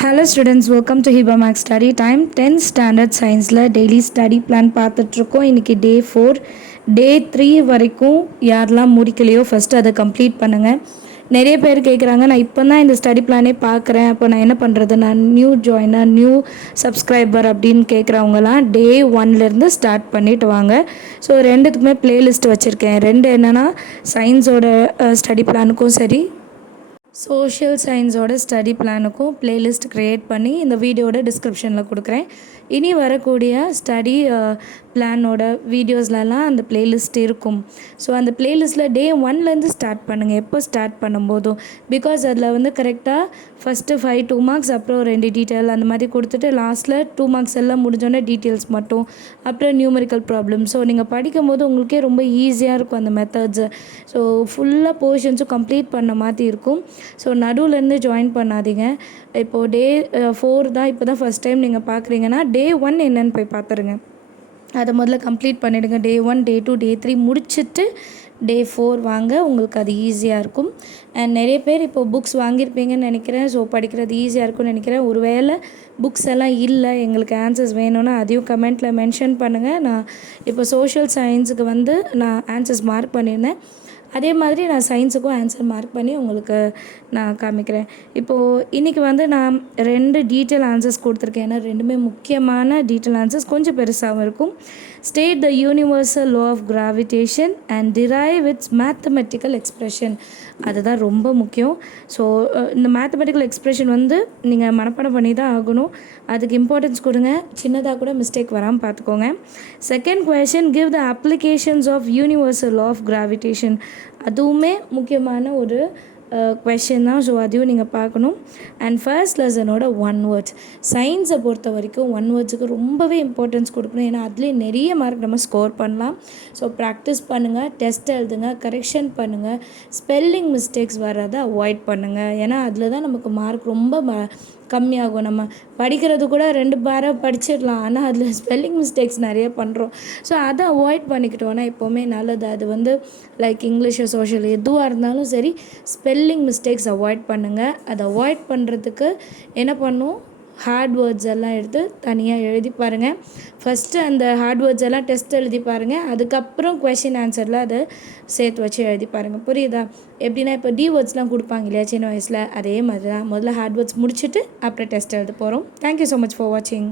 Hello students, welcome to Hiba Max Study Time. 10th Standard Scienceல daily study plan பார்த்துட்ருக்கோம். இன்றைக்கி டே 4, டே 3 வரைக்கும் யாரெல்லாம் முடிக்கலையோ ஃபஸ்ட்டு அதை கம்ப்ளீட் பண்ணுங்கள். நிறைய பேர் கேட்குறாங்க, நான் இப்போ தான் இந்த ஸ்டடி பிளானே பார்க்குறேன், அப்போ நான் என்ன பண்ணுறது, நான் நியூ ஜாயினர், நியூ சப்ஸ்கிரைபர் அப்படின்னு கேட்குறவங்களாம் டே 1லேருந்து ஸ்டார்ட் பண்ணிவிட்டு வாங்க. ஸோ ரெண்டுத்துக்குமே ப்ளேலிஸ்ட் வச்சுருக்கேன். ரெண்டு என்னென்னா சயின்ஸோட ஸ்டடி பிளானுக்கும் சரி, சோஷியல் சயின்ஸோட ஸ்டடி பிளானுக்கும் பிளேலிஸ்ட் க்ரியேட் பண்ணி இந்த வீடியோட டிஸ்கிரிப்ஷனில் கொடுக்குறேன். இனி வரக்கூடிய ஸ்டடி பிளானோட வீடியோஸ்லலாம் அந்த பிளேலிஸ்ட் இருக்கும். ஸோ அந்த பிளேலிஸ்ட்டில் டே 1லேருந்து ஸ்டார்ட் பண்ணுங்கள், எப்போ ஸ்டார்ட் பண்ணும்போதும். பிகாஸ் அதில் வந்து கரெக்டாக ஃபஸ்ட்டு 5 2 மார்க்ஸ், அப்புறம் 2 டீட்டெயில் அந்த மாதிரி கொடுத்துட்டு லாஸ்ட்டில் 2 மார்க்ஸ் எல்லாம் முடிஞ்சோடனே டீட்டெயில்ஸ் மட்டும், அப்புறம் நியூமரிக்கல் ப்ராப்ளம். ஸோ நீங்கள் படிக்கும் போது உங்களுக்கே ரொம்ப ஈஸியாக இருக்கும் அந்த மெத்தட்ஸு. ஸோ ஃபுல்லாக போர்ஷன்ஸும் கம்ப்ளீட் பண்ண மாதிரி இருக்கும். ஸோ நடுவுலேருந்து ஜாயின் பண்ணாதீங்க. இப்போது டே 4 தான் இப்போ தான் ஃபஸ்ட் டைம் நீங்கள் பார்க்குறீங்கன்னா டே 1 என்னென்னு போய் பார்த்துருங்க. அதை முதல்ல கம்ப்ளீட் பண்ணிவிடுங்க. டே 1, டே 2, டே 3 முடிச்சுட்டு டே 4 வாங்க, உங்களுக்கு அது ஈஸியாக இருக்கும். அண்ட் நிறைய பேர் இப்போது புக்ஸ் வாங்கியிருப்பீங்கன்னு நினைக்கிறேன். ஸோ படிக்கிறது ஈஸியாக இருக்கும்னு நினைக்கிறேன். ஒரு வேளை புக்ஸ் எல்லாம் இல்லை, எங்களுக்கு ஆன்சர்ஸ் வேணும்னா அதையும் கமெண்ட்டில் மென்ஷன் பண்ணுங்கள். நான் இப்போ சோஷியல் சயின்ஸுக்கு வந்து நான் ஆன்சர்ஸ் மார்க் பண்ணியிருந்தேன். அதே மாதிரி நான் சயின்ஸுக்கும் ஆன்சர் மார்க் பண்ணி உங்களுக்கு நான் காமிக்கிறேன். இப்போது இன்றைக்கி வந்து நான் 2 டீட்டெயில் ஆன்சர்ஸ் கொடுத்துருக்கேன். ஏன்னா ரெண்டுமே முக்கியமான டீட்டெயில் ஆன்சர்ஸ், கொஞ்சம் பெருசாகவும் இருக்கும். State the universal law of gravitation and derive its mathematical expression. அதுதான் ரொம்ப முக்கியம். ஸோ இந்த மேத்தமெட்டிக்கல் எக்ஸ்ப்ரெஷன் வந்து நீங்கள் மனப்பாடம் பண்ணி தான் ஆகணும். அதுக்கு இம்பார்ட்டன்ஸ் கொடுங்க. சின்னதாக கூட மிஸ்டேக் வராமல் பார்த்துக்கோங்க. Second question, give the applications of universal law of gravitation. அதுவுமே முக்கியமான ஒரு கொஷின் தான். ஸோ அதையும் நீங்கள் பார்க்கணும். அண்ட் ஃபர்ஸ்ட் லெசனோட 1 வேர்ட்ஸ், சயின்ஸை பொறுத்த வரைக்கும் 1 வேர்ட்ஸுக்கு ரொம்பவே இம்பார்ட்டன்ஸ் கொடுக்கணும். ஏன்னா அதுலேயே நிறைய மார்க் நம்ம ஸ்கோர் பண்ணலாம். ஸோ ப்ராக்டிஸ் பண்ணுங்கள், டெஸ்ட் எழுதுங்க, கரெக்ஷன் பண்ணுங்கள், ஸ்பெல்லிங் மிஸ்டேக்ஸ் வர்றதை அவாய்ட் பண்ணுங்கள். ஏன்னா அதில் தான் நமக்கு மார்க் ரொம்ப கம்மியாகும். நம்ம படிக்கிறது கூட 2 பாராக படிச்சிடலாம், ஆனால் அதில் ஸ்பெல்லிங் மிஸ்டேக்ஸ் நிறைய பண்ணுறோம். ஸோ அதை அவாய்ட் பண்ணிக்கிட்டோன்னா எப்போவுமே நல்லது. அது வந்து லைக் இங்கிலீஷு, சோஷியல் எதுவாக இருந்தாலும் சரி, ஸ்பெல்லிங் மிஸ்டேக்ஸ் அவாய்ட் பண்ணுங்கள். அதை அவாய்ட் பண்ணுறதுக்கு என்ன பண்ணும், ஹார்ட் வேர்ட்ஸ் எல்லாம் எடுத்து தனியாக எழுதி பாருங்கள். ஃபஸ்ட்டு அந்த ஹார்ட் வேர்ட்ஸ் எல்லாம் டெஸ்ட் எழுதி பாருங்கள். அதுக்கப்புறம் கொஷின் ஆன்சரில் அதை சேர்த்து வச்சு எழுதி பாருங்கள். புரியுதா? எப்படின்னா இப்போ டி வேர்ட்ஸ்லாம் கொடுப்பாங்க இல்லையா சின்ன வயசில், அதே மாதிரி தான். முதல்ல ஹார்ட் வேர்ட்ஸ் முடிச்சுட்டு அப்புறம் டெஸ்ட் எழுத போகிறோம். தேங்க்யூ ஸோ மச் ஃபார் வாட்சிங்.